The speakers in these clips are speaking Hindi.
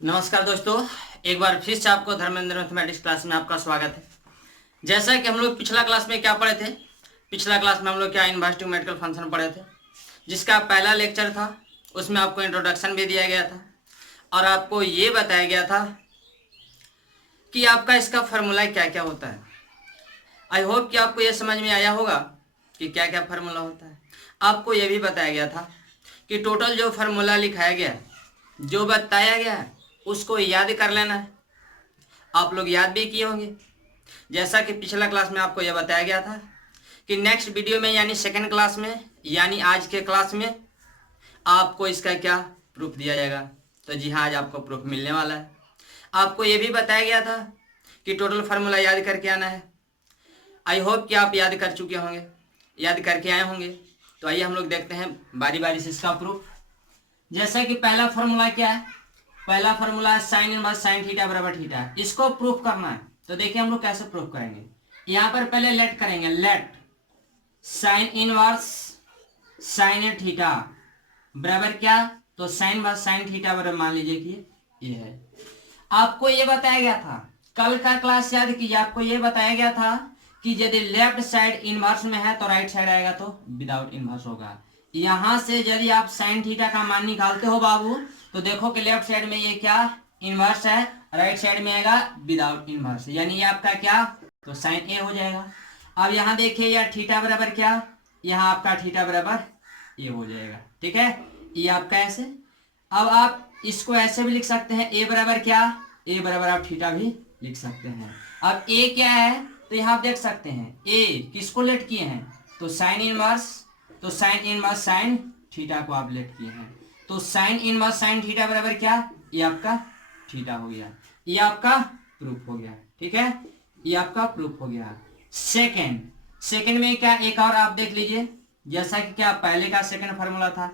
नमस्कार दोस्तों, एक बार फिर से आपको धर्मेंद्र मैथमेटिक्स क्लास में आपका स्वागत है। जैसा कि हम लोग पिछला क्लास में क्या पढ़े थे, पिछला क्लास में हम लोग क्या इनवर्स ट्रिग्नोमेट्रिकल फंक्शन पढ़े थे, जिसका पहला लेक्चर था। उसमें आपको इंट्रोडक्शन भी दिया गया था और आपको ये बताया गया था कि आपका इसका फार्मूला क्या क्या होता है। आई होप कि आपको ये समझ में आया होगा कि क्या क्या फार्मूला होता है। आपको ये भी बताया गया था कि टोटल जो फार्मूला लिखाया गया है, जो बताया गया है, उसको याद कर लेना है। आप लोग याद भी किए होंगे। जैसा कि पिछला क्लास में आपको यह बताया गया था कि नेक्स्ट वीडियो में यानी सेकंड क्लास में यानी आज के क्लास में आपको इसका क्या प्रूफ दिया जाएगा। तो जी हाँ, आज आपको प्रूफ मिलने वाला है। आपको यह भी बताया गया था कि टोटल फार्मूला याद करके आना है। आई होप कि आप याद कर चुके होंगे, याद करके आए होंगे। तो आइए हम लोग देखते हैं बारी बारी से इसका प्रूफ। जैसा कि पहला फार्मूला क्या है, पहला फार्मूला है साइन इनवर्स साइन थीटा बराबर थीटा। इसको प्रूफ करना है। तो देखिए हम लोग कैसे प्रूफ करेंगे। यहां पर पहले लेट करेंगे, late sine inverse sine theta बराबर क्या, तो साइन इनवर्स साइन थीटा बराबर मान लीजिए कि ये है। आपको ये बताया गया था, कल का क्लास याद कीजिए, आपको ये बताया गया था कि यदि लेफ्ट साइड इनवर्स में है तो राइट साइड आएगा तो विदाउट इनवर्स होगा। यहां से यदि आप साइन थीटा का मान निकालते हो बाबू, तो देखो कि लेफ्ट साइड में ये क्या इनवर्स है, राइट साइड में आएगा विदाउट इनवर्स, यानी ये आपका क्या, तो साइन ए हो जाएगा। अब यहाँ देखिए यार थीटा बराबर क्या, यहाँ आपका थीटा बराबर ए हो जाएगा। ठीक है, ये आपका ऐसे। अब आप इसको ऐसे भी लिख सकते हैं, ए बराबर क्या, ए बराबर आप थीटा भी लिख सकते हैं। अब ए क्या है, तो यहाँ आप देख सकते हैं ए किसको लेट किए हैं, तो साइन इनवर्स, तो साइन इनवर्स साइन थीटा को आप लेट किए हैं। तो साइन इनवर्स साइन थीटा बराबर क्या, ये आपका थीटा हो गया। ये आपका प्रूफ हो गया। ठीक है, ये आपका प्रूफ हो गया। सेकंड में क्या, एक और आप देख लीजिए। जैसा कि क्या पहले का सेकंड फार्मूला था,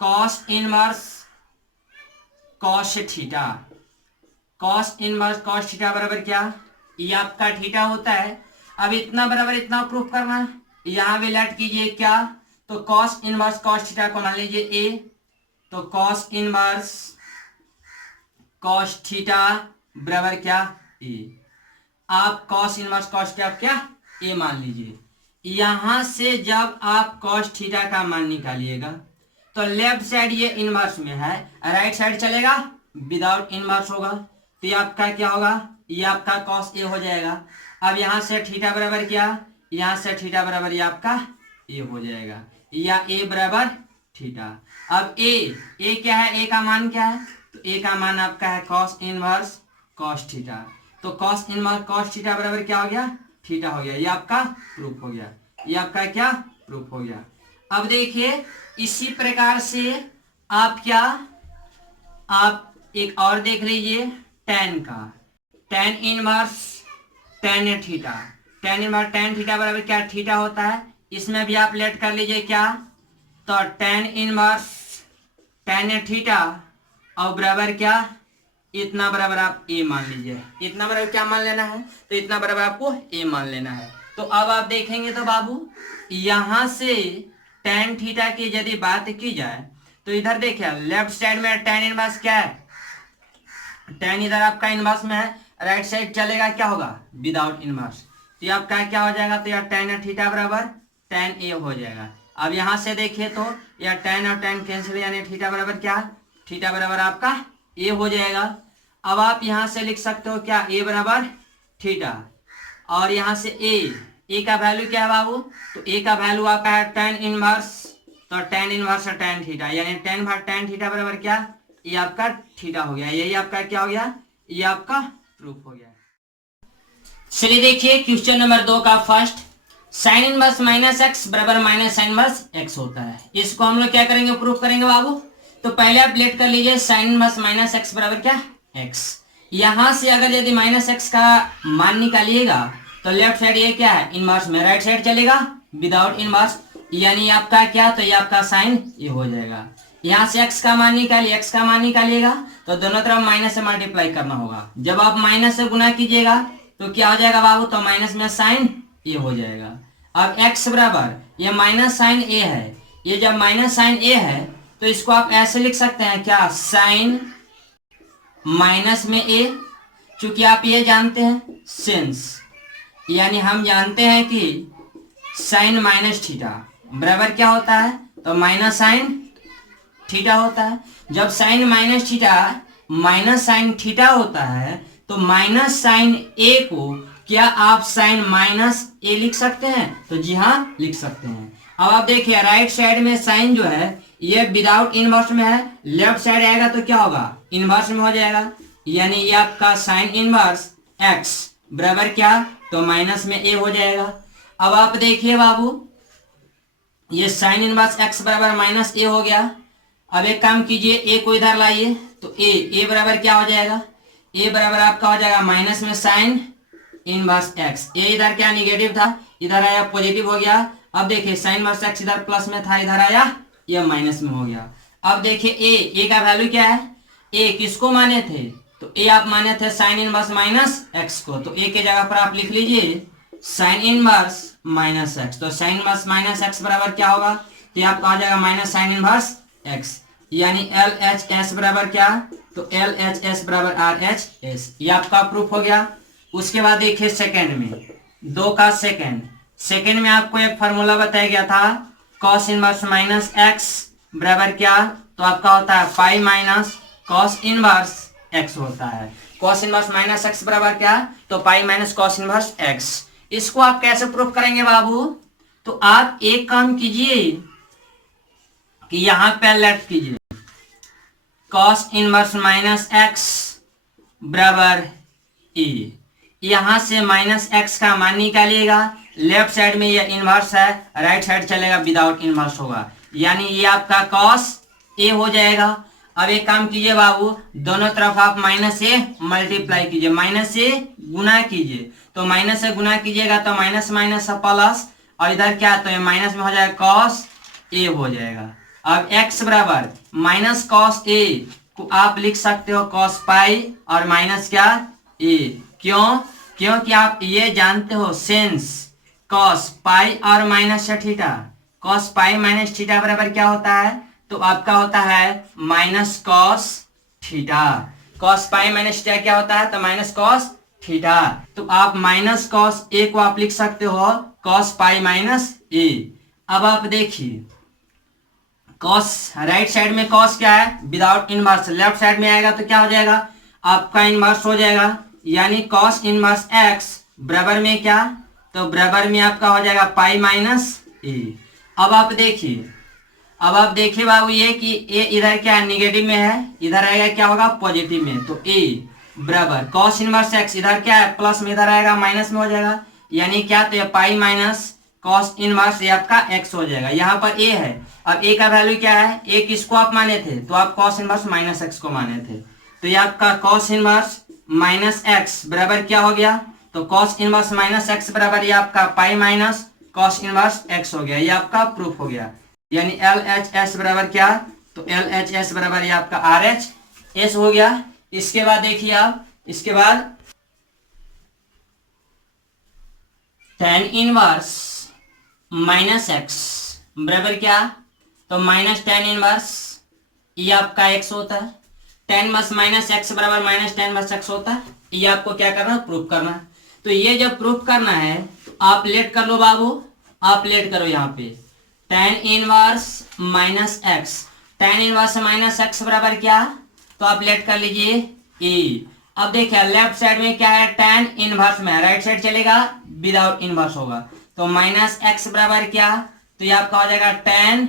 cos inverse cos theta, cos inverse cos theta बराबर क्या, ये आपका थीटा होता है। अब इतना बराबर इतना प्रूफ करना है, यहां भी लेट कीजिए क्या, तो कॉस इनवर्स कॉस थीटा को मान लीजिए ए, तो कॉस इनवर्स कॉस थीटा बराबर क्या ए। आप कॉस इनवर्स कॉस थीटा क्या ए मान लीजिए। यहां से जब आप कॉस थीटा का मान निकालिएगा तो लेफ्ट साइड ये इनवर्स में है, राइट साइड चलेगा विदाउट इनवर्स होगा, तो ये आपका क्या होगा, ये आपका कॉस ए हो जाएगा। अब यहां से थीटा बराबर क्या, यहां से थीटा बराबर ये आपका ए हो जाएगा, या ए बराबर थीटा। अब ए क्या है, ए का मान क्या है, तो ए का मान आपका है कॉस इनवर्स कॉस थीटा। तो कॉस इनवर्स कॉस थीटा बराबर क्या हो गया, थीटा हो गया। ये आपका प्रूफ हो गया, ये आपका क्या प्रूफ हो गया। अब देखिए इसी प्रकार से आप क्या, आप एक और देख लीजिए टेन का, tan inverse tan theta, tan inverse tan theta बराबर क्या थीटा होता है। इसमें भी आप लेट कर लीजिए क्या, तो टेन इनवर्स टेन थीटा और बराबर क्या, इतना बराबर आप ए मान लीजिए। इतना बराबर क्या मान लेना है, तो इतना बराबर आपको ए मान लेना है। तो अब आप देखेंगे तो बाबू यहां से टेन थीटा की यदि बात की जाए तो इधर देखिए लेफ्ट साइड में टेन इनवर्स क्या है, टेन इधर आपका इनवर्स में है, राइट साइड चलेगा क्या होगा विदाउट इनवर्स, तो आपका क्या हो जाएगा, तो यार टेन थीटा बराबर टेन ए हो जाएगा। अब यहां से देखिए तो यार टेन और टेन कैंसिल, यानी थीटा बराबर क्या, थीटा बराबर आपका ए हो जाएगा। अब आप यहां से लिख सकते हो क्या, ए बराबर थीटा, और यहां से ए का वैल्यू क्या है बाबू, तो ए का वैल्यू आपका है टेन इनवर्स, तो टेन इनवर्स टेन थीटा, यानी टेन भाग टेन थीटा बराबर क्या, ये आपका थीटा हो गया। यही आपका क्या हो गया, ये आपका प्रूफ हो गया। चलिए देखिए क्वेश्चन नंबर 2 का first, sine inverse minus x बराबर माइनस साइन इनवर्स एक्स होता है। इसको हम लोग क्या करेंगे, प्रूफ करेंगे बाबू। तो पहले आप लेट कर लीजिए साइन इनवर्स माइनस एक्स बराबर क्या एक्स। यहां से अगर यदि माइनस एक्स का मान निकालिएगा तो लेफ्ट साइड ये क्या है इनवर्स में, राइट साइड चलेगा विदाउट इनवर्स, यानी आपका क्या, तो ये आपका साइन ये हो जाएगा। यहां से x का मान निकालिए, x का मान निकालिएगा तो दोनों तरफ माइनस से मल्टीप्लाई करना होगा। जब आप माइनस से गुना कीजिएगा तो क्या हो जाएगा बाबू, तो माइनस में साइन ए हो जाएगा। अब x बराबर ये माइनस साइन ए है, ये जब माइनस साइन ए है तो इसको आप ऐसे लिख सकते हैं क्या, साइन माइनस में ए, चूंकि आप ये जानते हैं सिंस, यानी हम जानते हैं कि साइन माइनस थीटा बराबर क्या होता है, तो माइनस साइन थीटा होता है। जब sine minus theta minus sine theta होता है तो माइनस साइन ए को क्या आप साइन माइनस ए लिख सकते हैं, तो जी हाँ लिख सकते हैं। अब आप देखिए राइट साइड में साइन जो है ये विदाउट इनवर्स में है, लेफ्ट साइड आएगा तो क्या होगा, इनवर्स में हो जाएगा, यानी ये आपका साइन इनवर्स एक्स बराबर क्या, तो माइनस में ए हो जाएगा। अब आप देखिए बाबू ये साइन इनवर्स एक्स बराबर माइनस ए हो गया। अब एक काम कीजिए ए को इधर लाइए, तो ए बराबर क्या हो जाएगा, ए बराबर आपका हो जाएगा माइनस में साइन इनवर्स एक्स, ए इधर क्या निगेटिव था इधर आया पॉजिटिव हो गया। अब देखिए साइन इनवर्स एक्स इधर प्लस में था इधर आया ये माइनस में हो गया। अब देखिए ए का वैल्यू क्या है, ए किसको माने थे, तो ए आप माने थे साइन इनवर्स माइनस एक्स को, तो ए के जगह पर आप लिख लीजिए साइन इनवर्स माइनस एक्स, तो साइन इनवर्स माइनस एक्स बराबर क्या होगा, तो ये आपका आ जाएगा माइनस साइन इनवर्स एक्स, यानी एल एच एस बराबर क्या, तो एल एच एस बराबर आर एच एस, ये आपका प्रूफ हो गया। उसके बाद देखिए सेकेंड में, दो का सेकेंड में आपको एक फॉर्मूला बताया गया था कॉस इनवर्स माइनस एक्स बराबर क्या, तो आपका होता है pi minus cos inverse x होता है। कॉस इनवर्स माइनस एक्स बराबर क्या, तो pi minus cos inverse x. इसको आप कैसे प्रूफ करेंगे बाबू, तो आप एक काम कीजिए कि यहां पे लेट कीजिए कॉस इनवर्स माइनस एक्स बराबर ए, यहां से माइनस एक्स का मान निकालिएगा, लेफ्ट साइड में ये इनवर्स है, राइट साइड चलेगा विदाउट इनवर्स होगा, यानी ये आपका कॉस ए हो जाएगा। अब एक काम कीजिए बाबू दोनों तरफ आप माइनस से मल्टीप्लाई कीजिए, माइनस से गुना कीजिए, तो माइनस से गुना कीजिएगा तो माइनस माइनस प्लस, और इधर क्या तो ये माइनस में हो जाएगा कॉस ए हो जाएगा। अब x बराबर माइनस कॉस ए को आप लिख सकते हो कॉस पाई और माइनस क्या ए, क्यों, क्योंकि आप ये जानते हो सिंस कॉस पाई और minus theta, cos pi minus theta बराबर क्या होता है, तो आपका होता है minus cos theta, cos pi minus theta क्या होता है, तो माइनस कॉस थीटा, तो आप माइनस कॉस ए को आप लिख सकते हो कॉस पाई माइनस ए। अब आप देखिए कॉस राइट साइड में कॉस क्या है विदाउट इनवर्स, लेफ्ट साइड में आएगा तो क्या हो जाएगा आपका इनवर्स हो जाएगा, यानी कॉस इनवर्स एक्स बराबर में क्या, तो बराबर में आपका हो जाएगा पाई माइनस ए। अब आप देखिए बाबू ये कि ए इधर क्या है निगेटिव में है, इधर आएगा क्या होगा पॉजिटिव में, तो ए बराबर कॉस इनवर्स एक्स इधर क्या है प्लस में इधर आएगा माइनस में हो जाएगा, यानी क्या तो ये पाई माइनस कॉस इनवर्स ये आपका एक्स हो जाएगा। यहाँ पर ए है, अब ए का वैल्यू क्या है, ए किसको आप माने थे, तो आप कॉस इनवर्स माइनस एक्स को माने थे, तो ये आपका कॉस इनवर्स माइनस एक्स बराबर क्या हो गया, तो कॉस इनवर्स माइनस एक्स बराबर ये आपका pi minus cos inverse x हो गया, ये आपका प्रूफ हो गया, यानी एल एच एस बराबर क्या, तो एल एच एस बराबर ये आपका आर एच एस हो गया। इसके बाद देखिए आप, इसके बाद tan इनवर्स माइनस एक्स बराबर क्या, तो माइनस tan इनवर्स ये आपका x होता है, tan इनवर्स माइनस एक्स बराबर माइनस tan इनवर्स x होता है, ये आपको क्या करना प्रूफ करना। तो ये जब प्रूफ करना है तो आप लेट कर लो बाबू, आप लेट करो यहाँ पे tan inverse minus x, tan inverse minus x बराबर क्या, तो आप लेट कर लीजिए ए। अब देखिए लेफ्ट साइड में क्या है tan इनवर्स में, राइट साइड चलेगा विदाउट इनवर्स होगा, तो माइनस एक्स बराबर क्या, तो ये आपका हो जाएगा tan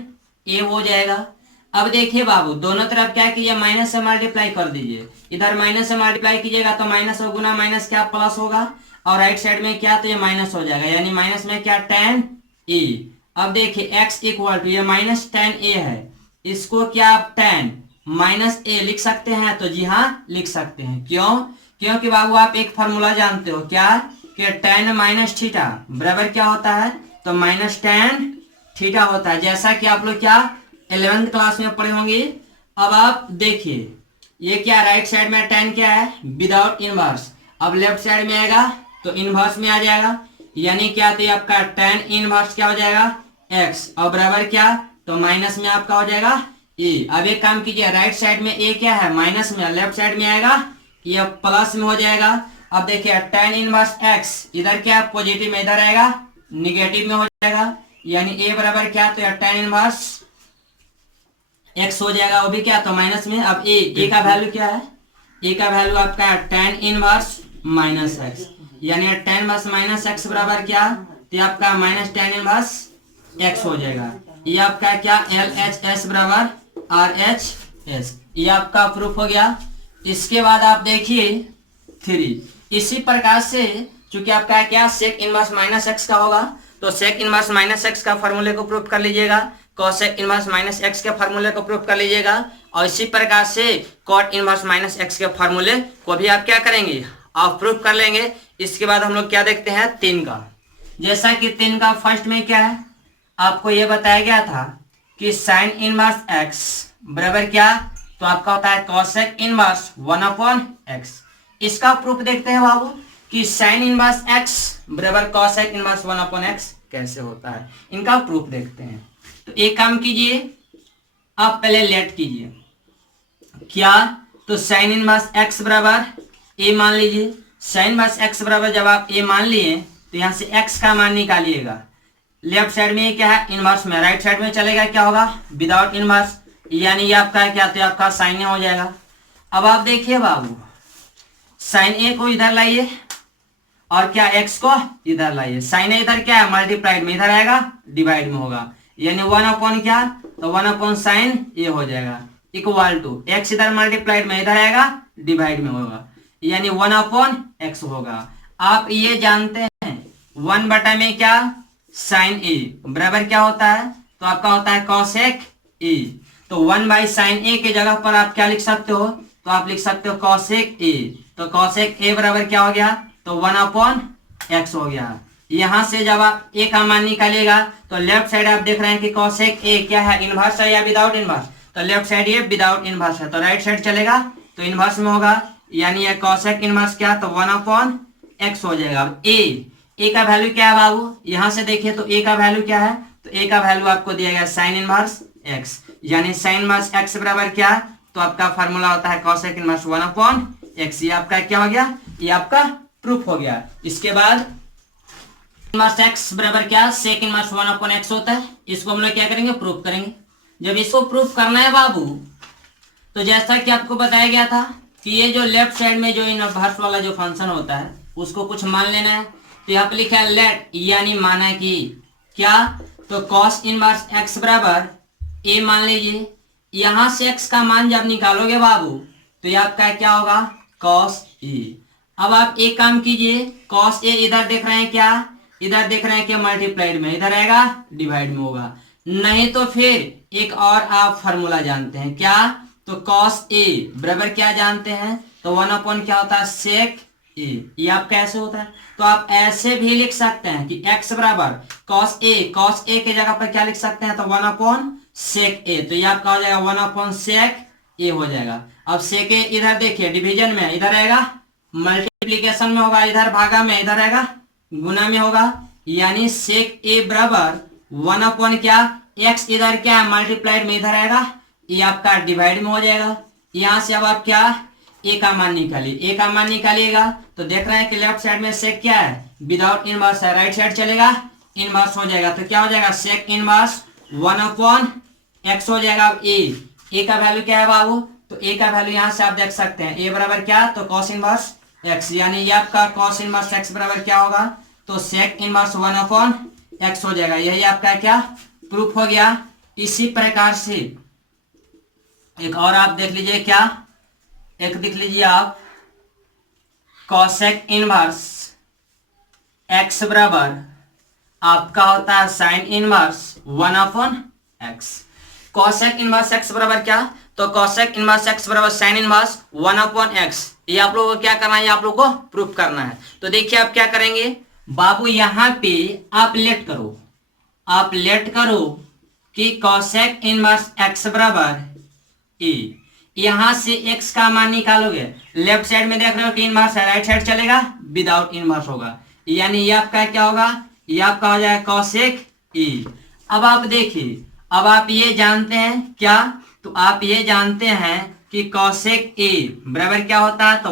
ए हो जाएगा। अब देखिए बाबू दोनों तरफ क्या कीजिए माइनस से मल्टीप्लाई कर दीजिए, इधर माइनस से मल्टीप्लाई कीजिएगा तो माइनस और गुना माइनस क्या प्लस होगा, और राइट साइड में क्या तो ये माइनस हो जाएगा, यानी माइनस में क्या tan ए। अब देखिए x इक्वल टू ये माइनस tan ए है, इसको क्या आप tan माइनस ए लिख सकते हैं, तो जी हाँ लिख सकते हैं, क्यों, क्योंकि बाबू आप एक फॉर्मूला जानते हो क्या कि tan माइनस थीटा बराबर क्या होता है, तो माइनस tan थीटा होता है, जैसा कि आप लोग क्या 11th क्लास में पढ़े होंगे। अब आप देखिए ये क्या राइट साइड में tan क्या है विदाउट इनवर्स, अब लेफ्ट साइड में आएगा तो इनवर्स में आ जाएगा, यानी क्या तो आपका tan इनवर्स क्या हो जाएगा x, और बराबर क्या तो माइनस में आपका हो जाएगा ए। अब एक काम कीजिए, राइट साइड में ए क्या है, माइनस में, लेफ्ट साइड में आएगा ये प्लस में हो जाएगा। अब देखिए tan इनवर्स एक्स, इधर क्या है पॉजिटिव में, इधर आएगा निगेटिव में हो जाएगा, यानी ए बराबर क्या, तो tan इनवर्स एक्स हो जाएगा, वो भी क्या तो माइनस में। अब ए का वैल्यू क्या है, ए का वैल्यू आपका है tan इनवर्स माइनस एक्स, यानी tan इनवर्स माइनस एक्स बराबर क्या, तो आपका माइनस tan इनवर्स एक्स हो जाएगा। ये आपका क्या, LHS बराबर RHS, ये आपका प्रूफ हो गया। इसके बाद आप देखिए 3, इसी प्रकार से चूंकि आपका क्या सेक इनवर्स माइनस एक्स का होगा, तो सेक इनवर्स माइनस एक्स का फॉर्मूले को प्रूफ कर लीजिएगा, कॉसेक इनवर्स माइनस एक्स के फॉर्मूले को प्रूफ कर लीजिएगा, और इसी प्रकार से कॉट इनवर्स माइनस एक्स के फॉर्मूले को भी आप क्या करेंगे, आप प्रूफ कर लेंगे। इसके बाद हम लोग क्या देखते हैं 3 का। जैसा कि 3 का फर्स्ट में क्या है, आपको यह बताया गया था कि साइन इनवर्स एक्स बराबर क्या, तो आपका होता है कॉसेक इनवर्स 1/x। इसका प्रूफ देखते हैं बाबू कि साइन इनवर्स एक्स बराबर कॉसेक इनवर्स 1/x कैसे होता है, इनका प्रूफ देखते हैं। तो एक काम कीजिए, आप पहले लेट कीजिए क्या, तो साइन इनवर्स एक्स बराबर ए मान लीजिए। साइन इनवर्स एक्स बराबर जब आप ए मान लिए तो यहां से एक्स का मान निकालिएगा। लेफ्ट साइड में क्या है इनवर्स में, राइट साइड में चलेगा क्या होगा विदाउट इनवर्स, यानी ये आपका क्या, तो आपका साइन ए हो जाएगा। अब आप देखिए बाबू, साइन ए को इधर लाइए और क्या एक्स को इधर लाइए। साइन ए इधर क्या है मल्टीप्लाइड में, इधर आएगा डिवाइड में होगा, यानी 1 क्या, तो 1 साइन ए हो जाएगा इक्वल टू एक्स इधर मल्टीप्लाइड में, इधर आएगा डिवाइड में होगा, यानी 1/x होगा। आप ये जानते हैं 1 में क्या साइन ए बराबर क्या होता है, तो आपका होता है कॉसेक ए। तो 1/sin ए के जगह पर आप क्या लिख सकते हो, तो आप लिख सकते हो कॉसेक ए। तो कॉसेक ए बराबर क्या हो गया, तो 1/x हो गया। यहां से जब आप ए का मान निकालिएगा तो लेफ्ट साइड आप देख रहे हैं कि कॉसेक ए क्या है, इनवर्स है या विदाउट इनवर्स, तो लेफ्ट साइड ये विदाउट इनवर्स है, तो राइट साइड चलेगा तो इनवर्स में होगा, यानी ये कॉसेक इनवर्स क्या, तो 1/x हो जाएगा। ए का वैल्यू क्या है बाबू, यहां से देखिए तो ए का वैल्यू क्या है, तो ए का वैल्यू आपको दिया गया साइन इनवर्स एक्स, यानी साइन इनवर्स एक्स बराबर क्या, तो आपका फार्मूला होता है कॉसेक इनवर्स 1/x। ये आपका क्या हो गया, ये आपका प्रूफ हो गया। इसके बाद इनवर्स एक्स बराबर क्या, सेक इनवर्स 1/x होता है। इसको हम लोग क्या करेंगे, प्रूफ करेंगे। जब इसको प्रूफ करना है बाबू, तो जैसा कि आपको बताया गया था कि ये जो लेफ्ट साइड में जो इनवर्स वाला जो फंक्शन होता है उसको कुछ मान लेना है। तो यहाँ पे लिखा है लेट, यानी माना कि क्या, तो कॉस इनवर्स एक्स बराबर ए मान लीजिए। यहां से एक्स का मान जब निकालोगे बाबू तो ये आपका क्या होगा, कॉस ए। अब आप एक काम कीजिए, कॉस ए इधर देख रहे हैं क्या, इधर देख रहे हैं क्या मल्टीप्लाइड में, इधर आएगा डिवाइड में होगा। नहीं तो फिर एक और आप फार्मूला जानते हैं क्या, तो कॉस ए बराबर क्या जानते हैं, तो 1 क्या होता है सेक ए। ये आप कैसे होता है, तो आप ऐसे भी लिख सकते हैं कि x बराबर कॉस ए के जगह पर क्या लिख सकते हैं, तो 1 सेक ए। तो ये आपका हो जाएगा 1 सेक ए हो जाएगा। अब सेक ए इधर देखिए डिवीजन में, इधर आएगा मल्टीप्लीकेशन में होगा, इधर भागा में, इधर आएगा गुना में होगा, यानी सेक ए बराबर 1 क्या, x इधर क्या है मल्टीप्लाइड में, इधर आएगा, ये आपका डिवाइड में हो जाएगा। यहां से अब आप क्या ए का मान निकालिए। ए का मान निकालिएगा तो देख रहे हैं कि लेफ्ट साइड में सेक क्या है, विदाउट इनवर्स है, राइट साइड चलेगा इनवर्स हो जाएगा। तो क्या हो जाएगा, सेक इनवर्स 1/x हो जाएगा। अब ए का वैल्यू क्या है बाबू, तो ए का वैल्यू यहां से आप देख सकते हैं, ए बराबर क्या, तो कॉस इनवर्स एक्स, यानी ये आपका कॉस इनवर्स एक्स बराबर क्या होगा, तो सेक इनवर्स 1/x हो जाएगा। यही आपका क्या प्रूफ हो गया। इसी प्रकार से एक और आप देख लीजिए क्या, एक देख लीजिए आप, कॉसेक इनवर्स एक्स बराबर आपका होता है sine inverse 1/x। Cosec inverse x बराबर क्या, तो कॉसेक इनवर्स एक्स बराबर साइन इनवर्स 1/x। ये आप लोगों को क्या करना है, आप लोगों को प्रूफ करना है। तो देखिए आप क्या करेंगे बाबू, यहां पे आप लेट करो, आप लेट करो कि कॉसेक इनवर्स एक्स बराबर ए। यहां से x का मान निकालोगे, लेफ्ट साइड में देख रहे हो कि इनवर्स है, राइट साइड चलेगा विदाउट इनवर्स होगा, यानी ये आपका क्या होगा, ये आपका हो जाएगा कॉसेक ए। अब आप देखिए, अब आप ये जानते हैं क्या तो आप ये जानते हैं कि कॉसेक ए बराबर क्या होता है, तो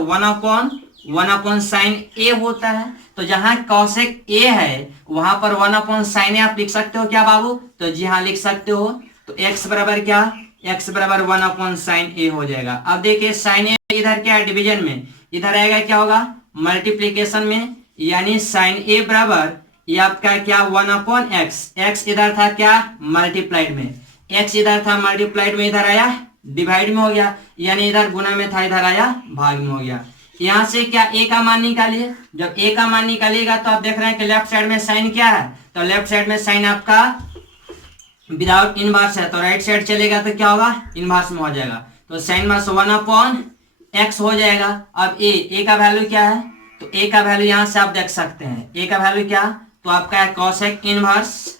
1 अपॉन साइन ए होता है। तो जहां कॉसेक ए है वहां पर 1 अपॉन साइन ए आप लिख सकते हो क्या बाबू, तो जी हाँ लिख सकते हो। तो x बराबर क्या, x बराबर 1 अपॉन साइन ए हो जाएगा। अब देखिए साइन ए इधर क्या है डिवीजन में, इधर आएगा क्या होगा मल्टीप्लीकेशन में, यानी साइन ए बराबर ये आपका क्या 1/x, x इधर था क्या मल्टीप्लाइड में, x इधर था मल्टीप्लाइड में, इधर आया डिवाइड में हो गया, यानी इधर गुना में था इधर आया भाग में हो गया। यहां से क्या a का मान निकालिए, जब a का मान निकालिएगा तो आप देख रहे हैं कि लेफ्ट साइड में साइन क्या है, तो लेफ्ट साइड में साइन आपका विदाउट इनवर्स है, तो राइट साइड चलेगा तो क्या होगा इनवर्स में हो जाएगा, तो साइन मास 1/x हो जाएगा। अब a का वैल्यू क्या है, तो a का वैल्यू यहां से आप देख सकते हैं, a का वैल्यू क्या, तो आपका है cosec इनवर्स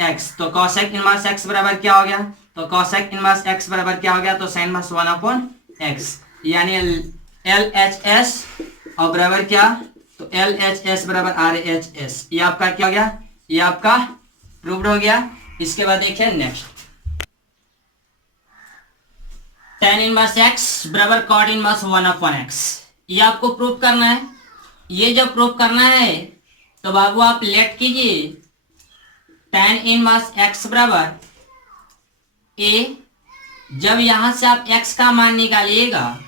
x, तो cosec इनवर्स x बराबर क्या हो गया, तो cosec इनवर्स x बराबर क्या हो गया, तो साइन मास 1/x, यानी LHS और बराबर क्या, तो LHS बराबर RHS, ये आपका क्या हो गया, ये आपका प्रूव्ड हो गया। इसके बाद देखिए नेक्स्ट, tan इनवर्स x बराबर cot इनवर्स 1/x, ये आपको प्रूव करना है। ये जब प्रूव करना है तो बाबू आप लेट कीजिए tan इनवर्स x बराबर a, जब यहां से आप x का मान निकालिएगा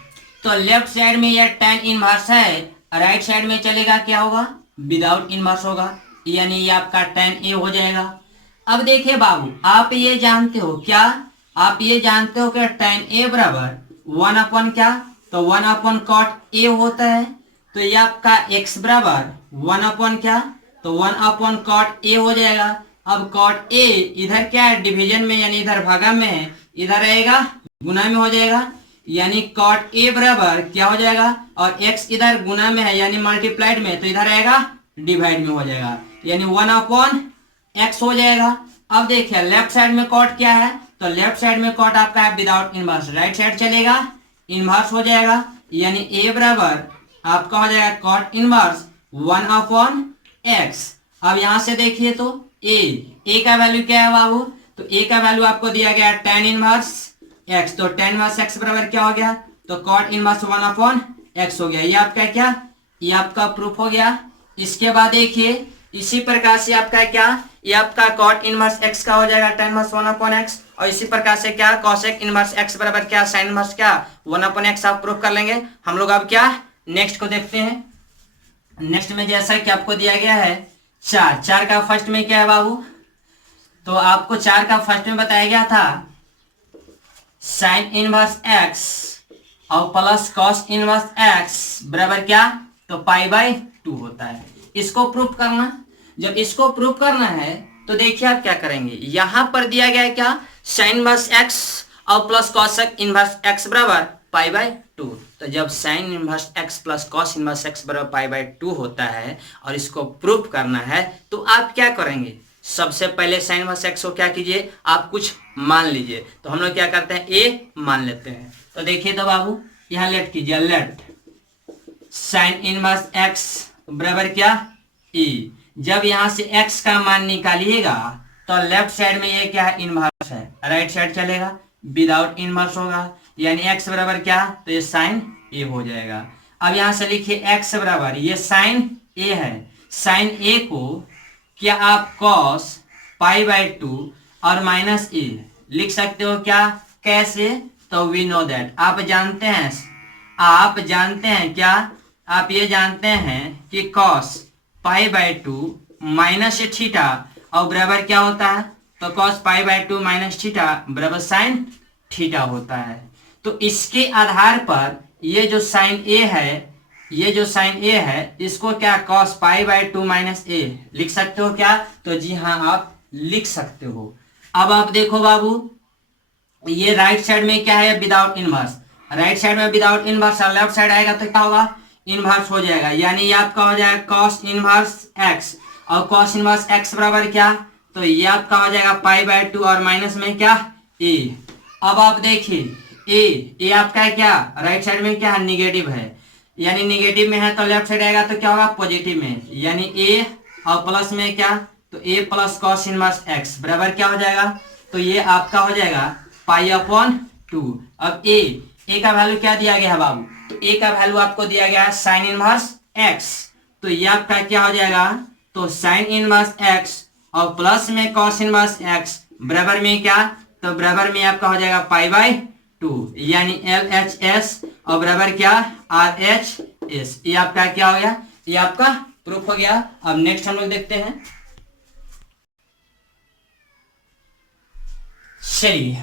तो लेफ्ट साइड में यह tan इनवर्स है, राइट साइड में चलेगा क्या होगा विदाउट इनवर्स होगा, यानी ये आपका tan a हो जाएगा। अब देखिए बाबू आप ये जानते हो क्या, आप ये जानते हो कि tan a बराबर 1 क्या, तो 1 cot a होता है, तो ये आपका x बराबर 1 क्या, तो 1 cot a हो जाएगा। अब cot a इधर क्या है डिवीजन में, यानी इधर भागा में है, इधर रहेगा गुना में हो जाएगा, यानी cot a बराबर क्या हो जाएगा, और x इधर गुना में है यानी मल्टीप्लाइड में, तो इधर रहेगा डिवाइड में हो जाएगा, यानी 1/x हो जाएगा। अब देखिए लेफ्ट साइड में cot क्या है, तो लेफ्ट साइड में cot आपका है विदाउट इनवर्स, राइट साइड चलेगा इनवर्स हो जाएगा, यानी a बराबर आपका हो जाएगा cot इनवर्स 1/x। अब यहां से देखिए तो a का वैल्यू क्या है बाबू, तो a का वैल्यू आपको दिया गया tan इनवर्स x, तो tan इनवर्स x बराबर क्या हो गया, तो cot इनवर्स 1/x हो गया। ये आपका क्या, ये आपका प्रूफ हो गया। इसके बाद देखिए इसी प्रकार से आपका क्या, ये आपका cot इनवर्स x का हो जाएगा tan इनवर्स 1/x, और इसी प्रकार से क्या cosec इनवर्स x बराबर क्या sin इनवर्स क्या 1/x आप प्रूफ कर लेंगे। हम लोग अब क्या नेक्स्ट को देखते हैं। नेक्स्ट में जैसा कि आपको दिया गया है 4 का फर्स्ट में क्या है बाबू, तो आपको 4 का फर्स्ट में बताया गया था sin इनवर्स x और प्लस cos इनवर्स x बराबर क्या, तो π/2 होता है। इसको प्रूफ करना, जब इसको प्रूफ करना है तो देखिए आप क्या करेंगे, यहां पर दिया गया है क्या sin इनवर्स x और प्लस cosec इनवर्स x बराबर π/2, तो जब sin inverse x plus cos inverse x बराबर π/2 होता है और इसको प्रूफ करना है तो आप क्या करेंगे, सबसे पहले sin इनवर्स x को क्या कीजिए आप कुछ मान लीजिए, तो हम लोग क्या करते हैं a मान लेते हैं। तो देखिए तो बाबू यहाँ लेट कीजिए, लेट sin इनवर्स x बराबर क्या e, जब यहां से x का मान निकालिएगा तो लेफ्ट साइड में ये क्या है इनवर्स है, राइट साइड चलेगा विदाउट इनवर्स होगा, यानी x बराबर क्या, तो ये साइन a हो जाएगा। अब यहां से लिखिए x बराबर ये साइन a है, साइन a को क्या आप cos π/2 और माइनस a लिख सकते हो क्या, कैसे, तो वी नो दैट आप जानते हैं क्या, आप ये जानते हैं कि cos π/2 माइनस थीटा और बराबर क्या होता है, तो cos π/2 माइनस थीटा बराबर साइन थीटा होता है। तो इसके आधार पर ये जो साइन a है, इसको क्या cos π/2 माइनस a लिख सकते हो क्या, तो जी हाँ आप लिख सकते हो। अब आप देखो बाबू ये राइट साइड में क्या है विदाउट इनवर्स, राइट साइड में विदाउट इनवर्स और लेफ्ट साइड आएगा तो क्या होगा इनवर्स हो जाएगा, यानी ये आपका हो जाएगा cos इनवर्स x और cos इनवर्स x बराबर क्या, तो ये आपका हो जाएगा π/2 और माइनस में क्या a। अब आप देखिए a आपका है क्या राइट साइड में क्या है निगेटिव है, यानी निगेटिव में है तो लेफ्ट साइड आएगा तो क्या होगा पॉजिटिव में, यानी a और प्लस में क्या, तो a plus cos inverse x बराबर क्या हो जाएगा, तो ये आपका हो जाएगा π/2 2। अब ए का वैल्यू क्या दिया गया है बाबू, तो ए का वैल्यू आपको दिया गया है साइन इनवर्स एक्स, तो ये आपका क्या हो जाएगा, तो साइन इनवर्स एक्स और प्लस में कॉस इनवर्स एक्स बराबर में क्या, तो बराबर में आपका हो जाएगा पाई बाय 2 यानी LHS और बराबर क्या RHS। ये आपका क्या हो गया, ये आपका प्रूफ हो गया। अब नेक्स्ट हम लोग देखते हैं, चलिए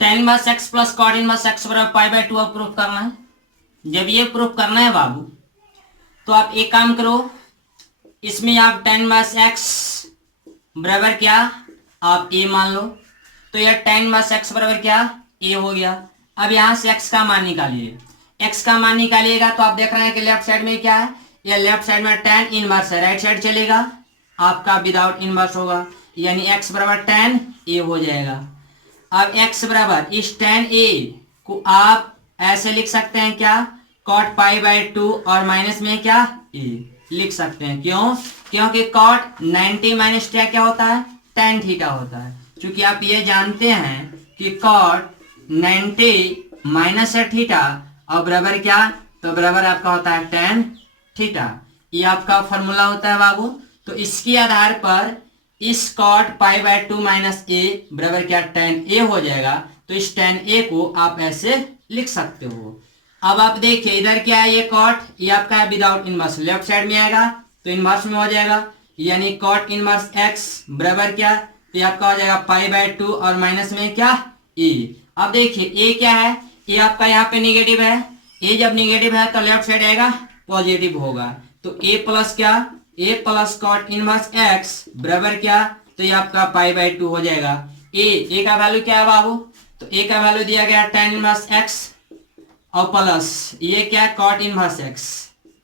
tan inverse x plus cot inverse x बराबर पाई बाय 2 अब प्रूफ करना है। जब ये प्रूफ करना है बाबू तो आप एक काम करो, इसमें आप tan इनवर्स एक्स बराबर क्या आप a मान लो, तो यह tan इनवर्स एक्स बराबर क्या a हो गया। अब यहां से x का मान निकालिए, x का मान निकालिएगा तो आप देख रहे हैं कि लेफ्ट साइड में क्या है, यह लेफ्ट साइड में tan इनवर्स है, राइट साइड चलेगा आपका विदाउट इनवर्स होगा, यानी x बराबर tan a हो जाएगा। अब x बराबर इस tan a को आप ऐसे लिख सकते हैं क्या, cot पाई बाय 2 और माइनस में क्या a लिख सकते हैं, क्यों, क्योंकि cot 90 माइनस क्या होता है tan थीटा होता है। क्योंकि आप ये जानते हैं कि cot 90 माइनस है थीटा और बराबर क्या, तो बराबर आपका होता है tan थीटा। ये आपका फॉर्मूला होता है बाबू। तो इसके आधार पर इस cot pi by 2 minus a बराबर क्या tan a हो जाएगा। तो इस tan a को आप ऐसे लिख सकते हो। अब आप देखिए इधर क्या है, ये cot, ये आपका है विदाउट इनवर्स, लेफ्ट साइड में आएगा तो इनवर्स में हो जाएगा, यानी cot इनवर्स x बराबर क्या, तो ये आपका हो जाएगा पाई बाय 2 और माइनस में क्या a। अब देखिए a क्या है, ये आपका यहाँ पे निगेटिव है, a जब निगेटिव है तो लेफ्ट साइड आएगा पॉजिटिव होगा, तो a प्लस क्या, a plus cot inverse x बराबर क्या, तो ये आपका पाई बाय 2 हो जाएगा। a का वैल्यू क्या है बाबू, तो a का वैल्यू दिया गया tan इनवर्स x और प्लस ये क्या cot इनवर्स x,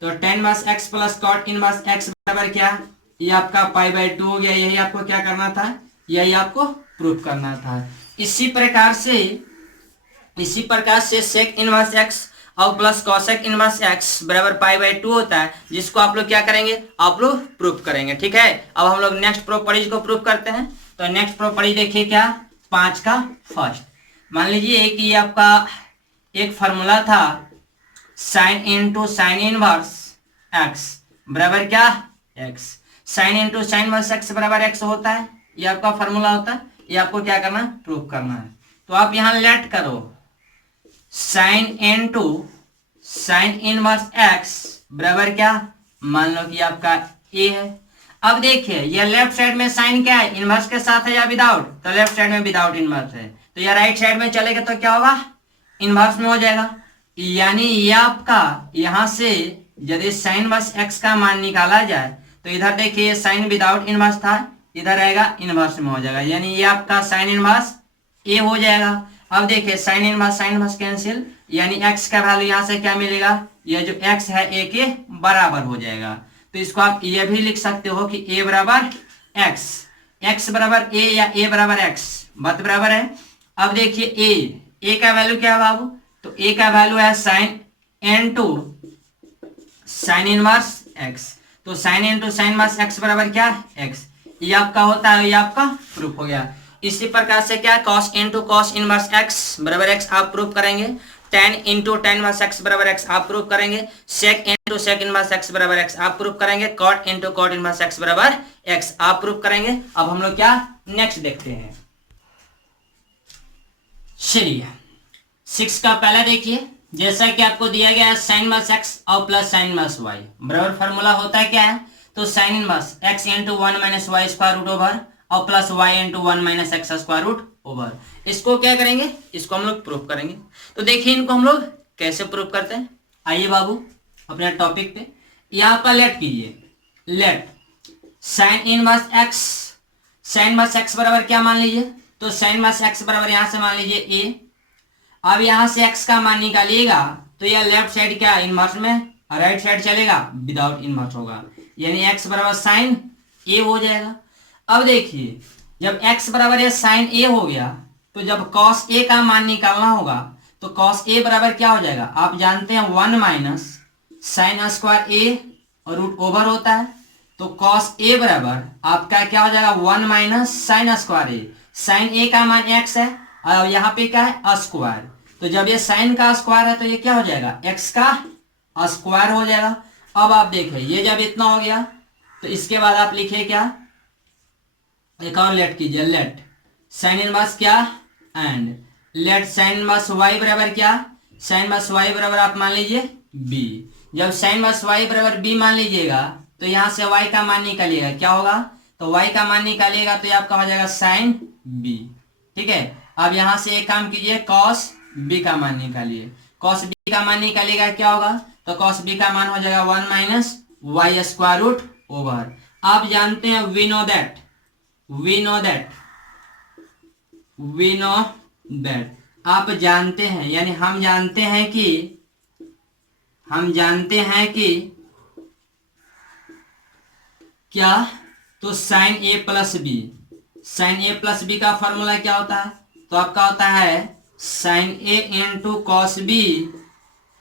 तो tan inverse x plus cot inverse x बराबर क्या, ये आपका पाई बाय 2 हो गया। यही आपको क्या करना था, यही आपको प्रूफ करना था। इसी प्रकार से sec इनवर्स x और प्लस cosec इनवर्स x बराबर पाई बाय 2 होता है, जिसको आप लोग क्या करेंगे, आप लोग प्रूफ करेंगे। ठीक है, अब हम लोग नेक्स्ट प्रॉपर्टीज को प्रूफ करते हैं। तो नेक्स्ट प्रॉपर्टी देखिए क्या, 5 का फर्स्ट, मान लीजिए कि आपका एक फॉर्मूला था sine into sine inverse x बराबर क्या x, sine into sine inverse x बराबर x होता है, ये आपका फॉर्मूला होता है। ये आपको क्या करना है, प्रूफ करना है। तो आप यहां लेट करो sine into sine inverse x बराबर क्या, मान लो कि आपका a है। अब देखिए ये लेफ्ट साइड में साइन क्या है, इनवर्स के साथ है या विदाउट, तो लेफ्ट साइड में विदाउट इनवर्स है, तो ये राइट साइड में चलेगा तो क्या होगा, इनवर्स में हो जाएगा। यानी ये आपका यहां से यदि साइन इनवर्स x का मान निकाला जाए तो इधर देखिए साइन विदाउट इनवर्स था, इधर आएगा इनवर्स में हो जाएगा, यानी ये आपका साइन इनवर्स a हो जाएगा। अब देखिए साइन इनवर्स कैंसिल, यानी x का वैल्यू यहां से क्या मिलेगा, ये जो x है a के बराबर हो जाएगा। तो इसको आप ये भी लिख सकते हो कि a बराबर x बराबर a या a बराबर x बात बराबर है। अब देखिए a का वैल्यू क्या है बाबू, तो a का वैल्यू है sine into sine inverse x, तो sine into sine inverse x बराबर क्या x, ये आपका होता है, ये आपका प्रूफ हो गया। इसी प्रकार से क्या cos into cos inverse x बराबर x आप प्रूफ करेंगे, tan into tan inverse x बराबर x आप प्रूफ करेंगे, sec into sec inverse x बराबर x आप प्रूफ करेंगे, cot into cot inverse x बराबर x आप प्रूफ करेंगे। अब हम लोग क्या नेक्स्ट देखते हैं, चलिए 6 का पहला देखिए, जैसा कि आपको दिया गया है साइन इनवर्स x और प्लस साइन इनवर्स y बराबर फॉर्मूला होता है क्या है, तो sine inverse x into 1 minus y square root over और plus y into 1 minus x square root over. इसको क्या करेंगे, इसको हम लोग प्रूफ करेंगे। तो देखिए इनको हम लोग कैसे प्रूफ करते हैं, आइए बाबू अपने टॉपिक पे यहाँ पर लेट कीजिए, लेट साइन इनवर्स x बराबर क्या मान लीजिए, तो साइन इनवर्स x बराबर यहां से मान लीजिए a। अब यहां से x का मान निकालिएगा तो यह लेफ्ट साइड क्या इनवर्स में, राइट साइड चलेगा विदाउट इनवर्स होगा, यानी x बराबर साइन a हो जाएगा। अब देखिए जब x बराबर ये साइन a हो गया तो जब cos a का मान निकालना होगा तो cos a बराबर क्या हो जाएगा, आप जानते हैं 1 माइनस साइन स्क्वायर a और रूट ओवर होता है, तो cos a बराबर आपका क्या हो जाएगा 1 minus sine square a, sine a का मान x है और यहाँ पे क्या है स्क्वायर, तो जब ये साइन का स्क्वायर है तो ये क्या हो जाएगा x का स्क्वायर हो जाएगा। अब आप देखें ये जब इतना हो गया तो इसके बाद आप लिखिए क्या, एक और लेट कीजिए, लेट साइन इनवर्स क्या and let sign inverse y बराबर क्या, साइन इनवर्स y बराबर आप मान लीजिए b। जब साइन इनवर्स y बराबर b मान लीजिएगा तो यहां से y का मान निकालिएगा, क्या होगा, तो y का मान निकालिएगा तो ये आपका हो जाएगा साइन b। ठीक है, अब यहां से एक काम कीजिए, cos b का मान निकालिए, cos b का मान निकालिएगा क्या होगा, तो cos b का मान हो जाएगा 1 minus y square root over. आप जानते हैं वी नो दैट आप जानते हैं, यानी हम जानते हैं कि क्या, तो साइन ए प्लस बी का फॉर्मूला क्या होता है, तो आपका होता है साइन ए इंटू कॉस बी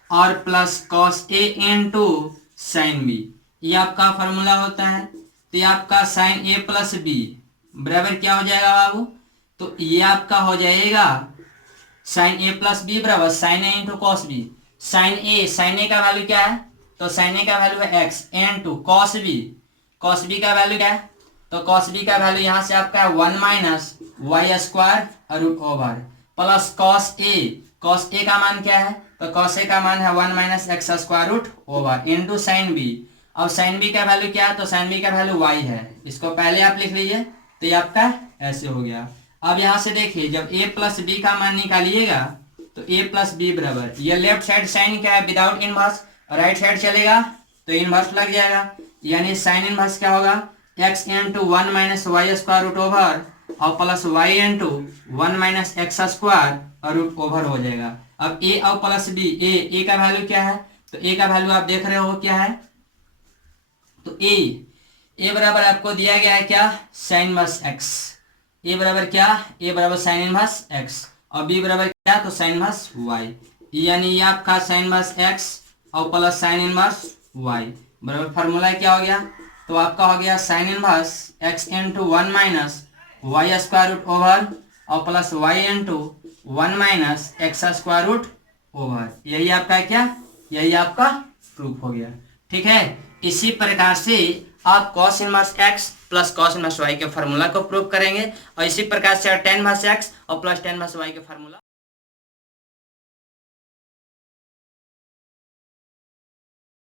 और प्लस कॉस ए इंटू साइन बी, ये आपका फॉर्मूला होता है। तो ये आपका साइन ए प्लस बी बराबर क्या हो जाएगा बाबू, तो ये आपका हो जाएगा साइन ए प्लस बी बराबर साइन ए इंटू कॉस बी। साइन ए का वैल्यू क्या है, तो साइन ए का वैल्यू है एक्स इंटू कॉस बी का वैल्यू क्या है, तो कॉस बी का वैल्यू यहां से आपका है 1 minus y square root over plus cos A का मान क्या है, तो कॉस ए का मान है 1 minus x square root over into sine b. अब साइन बी का वैल्यू क्या है, तो साइन बी का वैल्यू वाई है, इसको पहले आप लिख लीजिए, तो ये आपका ऐसे हो गया। अब यहां से देखिए जब a प्लस बी का मान निकालिएगा तो a प्लस बी बराबर, ये लेफ्ट साइड साइन क्या है विदाउट इनवर्स, राइट साइड चलेगा तो इनवर्स लग जाएगा, यानी साइन इनवर्स क्या होगा, x into 1 minus y square root over और plus y into 1 minus x square root over हो जाएगा। अब a और प्लस बी, a का वैल्यू क्या है, तो a का वैल्यू आप देख रहे हो क्या है, तो a बराबर आपको दिया गया है क्या, साइन इनवर्स x, a बराबर क्या, a बराबर साइन इनवर्स x और b बराबर क्या, तो साइन इनवर्स y, यानी ये आपका साइन इनवर्स x और प्लस साइन इनवर्स y बराबर फार्मूला क्या हो गया, तो आपका हो गया sine inverse x into 1 minus y square root over और plus y into 1 minus x square root over, यही आपका क्या, यही आपका प्रूफ हो गया। ठीक है, इसी प्रकार से आप cos inverse x plus cos inverse y के फार्मूला को प्रूव करेंगे और इसी प्रकार से tan इनवर्स x और प्लस tan इनवर्स y के फार्मूला